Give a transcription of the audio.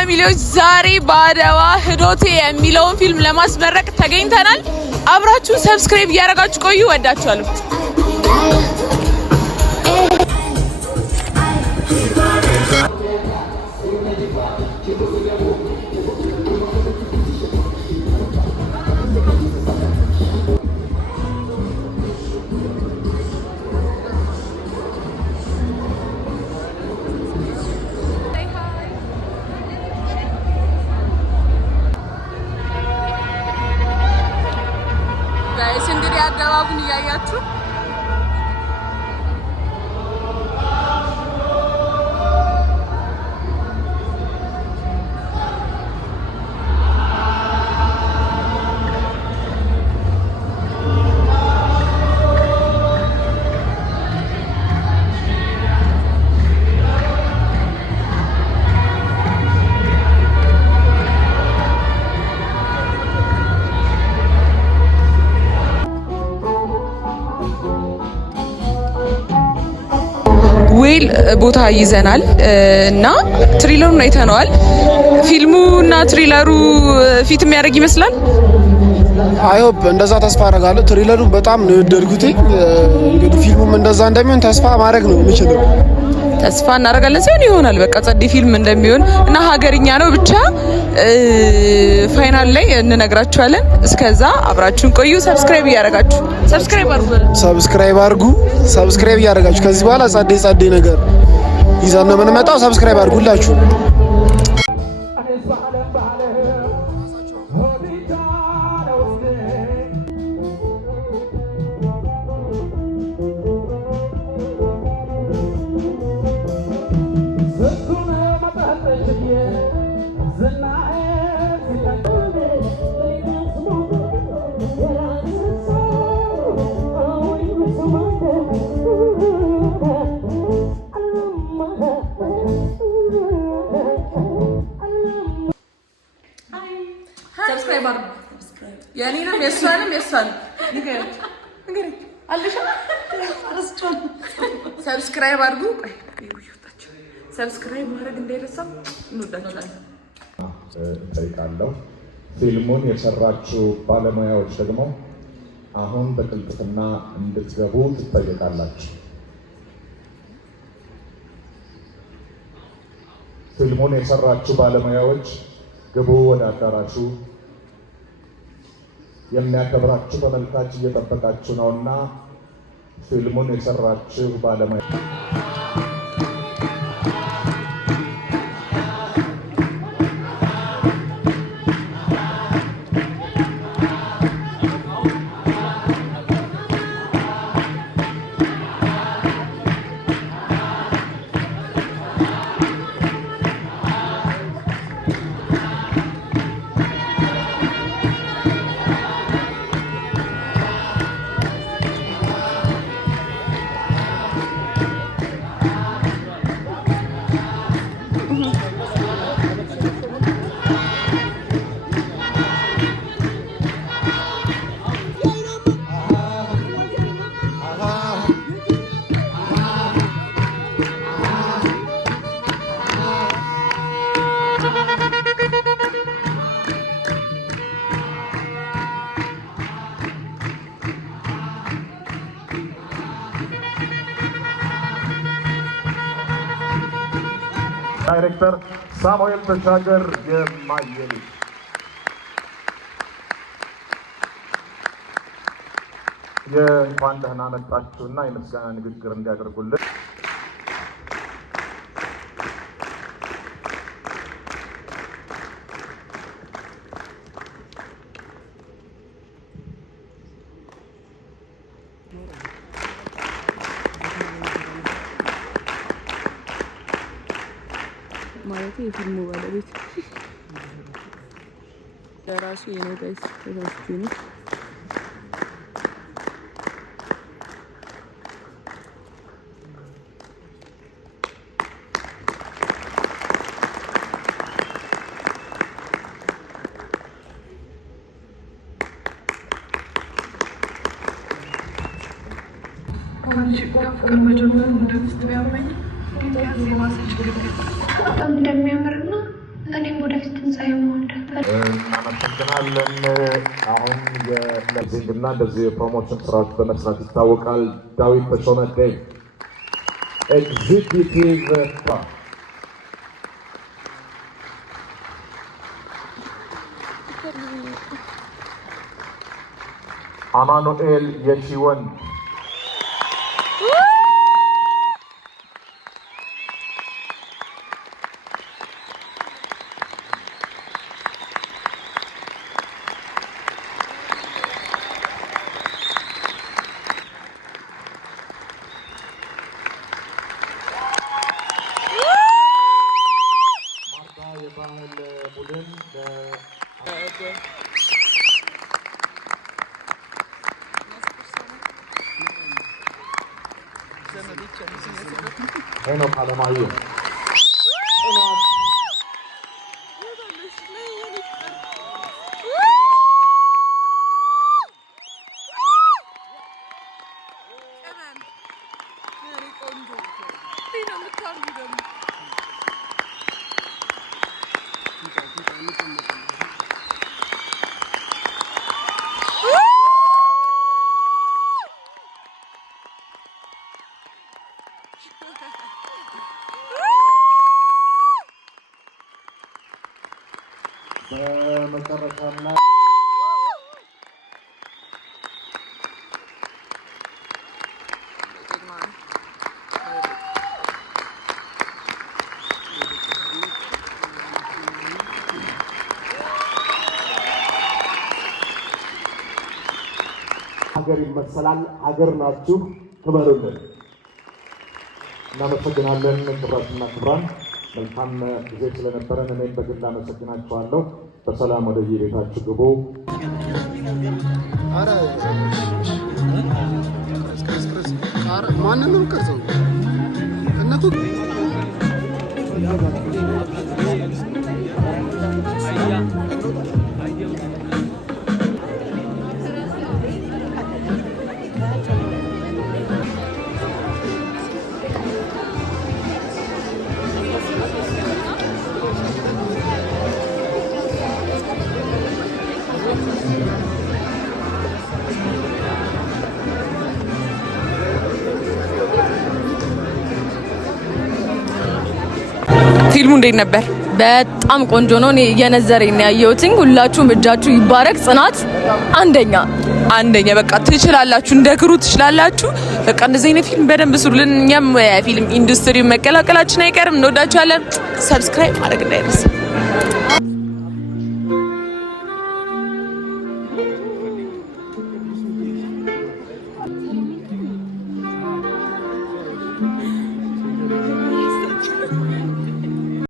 ፋሚሊዎች ዛሬ ባደዋ ህዶቴ የሚለውን ፊልም ለማስመረቅ ተገኝተናል። አብራችሁ ሰብስክራይብ እያደረጋችሁ ቆዩ። ወዳችኋለሁ። እንግዲህ አገባቡን እያያችሁ ዌል ቦታ ይዘናል እና ትሪለሩን አይተነዋል። ፊልሙና ትሪለሩ ፊት የሚያደርግ ይመስላል። አይ ሆፕ እንደዛ ተስፋ አደርጋለሁ። ትሪለሩ በጣም ነው የወደድኩት። እንግዲህ ፊልሙም እንደዛ እንደሚሆን ተስፋ ማድረግ ነው የምችለው። ተስፋ እናደርጋለን ሲሆን ይሆናል። በቃ ጸዴ ፊልም እንደሚሆን እና ሀገርኛ ነው ብቻ ፋይናል ላይ እንነግራችኋለን። እስከዛ አብራችሁን ቆዩ። ሰብስክራይብ እያደረጋችሁ ሰብስክራይብ እያደረጋችሁ ከዚህ በኋላ ጸዴ ነገር ይዘን ነው የምንመጣው። ሰብስክራይብ አድርጉላችሁ። ሰብስክራይብ አድርጉ። ሰብስክራይብ ማድረግ እንዳይረሳ። እንወዳችኋለን። ጠይቃለሁ። ፊልሙን የሰራችሁ ባለሙያዎች ደግሞ አሁን በቅልጥፍና እንድትገቡ ትጠየቃላችሁ። ፊልሙን የሰራችሁ ባለሙያዎች ግቡ ወደ አዳራሹ። የሚያከብራችሁ ተመልካች እየጠበቃችሁ ነውና ፊልሙን የሰራችሁ ባለሙያ ዳይሬክተር ሳሙኤል ተሻገር የማየሉ የእንኳን ደህና መጣችሁና የምስጋና ንግግር እንዲያደርጉልን ማለት የፊልሙ ባለቤት ለራሱ የኔ ጋይስ ተሳስቶኝ እንደሚያምርና እኔም እናመሰግናለን። አሁን የለዚንግና እንደዚህ የፕሮሞሽን ስራዎች በመስራት ይታወቃል። ዳዊት ተሾመ ዴቭ ኤግዚኪቲቭ አማኑኤል የሺወን ሄኖክ አለማየሁ በመጨረሻና ሀገር ይመሰላል። ሀገር ናችሁ፣ ክበሩልን። እናመሰግናለን። ክብራትና ክብራን መልካም ጊዜ ስለነበረን እኔም በግል አመሰግናችኋለሁ። በሰላም ወደ ቤታችሁ ግቡ። ማንንም ቀርጸው እነቱ ፊልሙ እንዴት ነበር? በጣም ቆንጆ ነው። እኔ የነዘረኝ ነው ያየሁት። ሁላችሁም እጃችሁ ይባረክ። ጽናት አንደኛ በቃ ትችላላችሁ፣ እንደ ክሩ ትችላላችሁ። በቃ እንደዚህ አይነት ፊልም በደንብ ስሩልን። እኛም የፊልም ኢንዱስትሪውን መቀላቀላችን አይቀርም። እንወዳችኋለን። ሰብስክራይብ ማድረግ እንዳይረሳ።